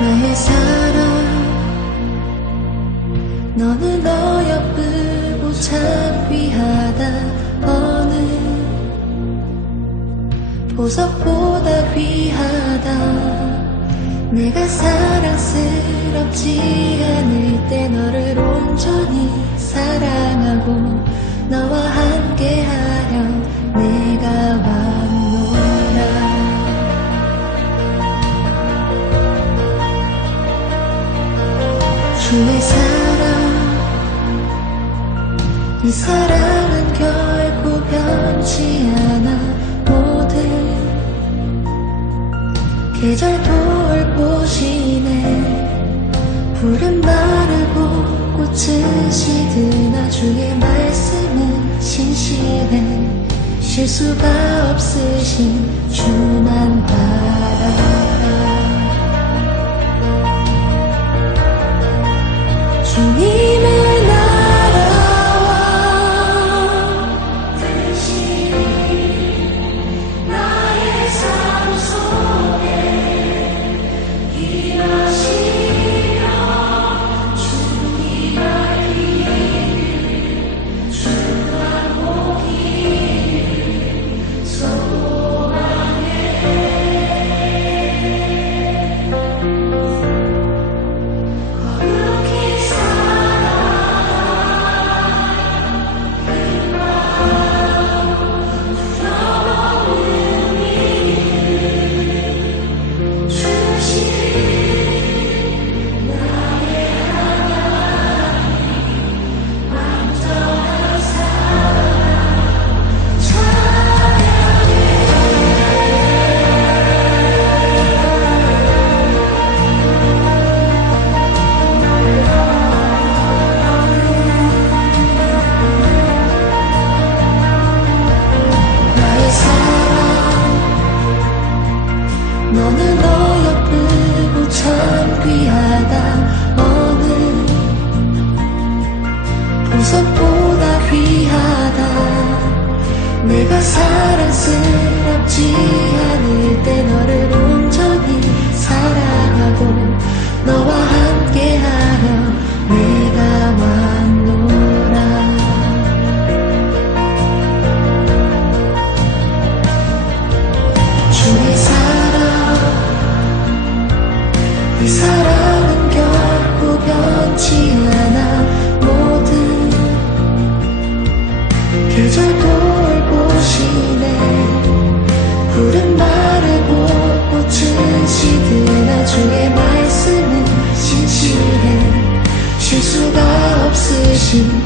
나의 사랑. 너는 어여쁘고 참 귀하다. 어느 보석보다 귀하다. 내가 사랑스럽지 않을 때 너를 온전히 사랑하고 너와 함께하려 내가 왔 이 사랑은 결코 변치 않아. 모든 계절 돌 보시네. 푸른 마르고 꽃은 시드나 주의 말씀은 신실해. 실수가 없으신 주만 바라라. 주님 사랑스럽지 않을 때 너를 온전히 사랑하고 너와 함께하려 내가 왔노라. 주의 사랑 이 사랑은 결코 변치 않아 신실해 실수가 없으신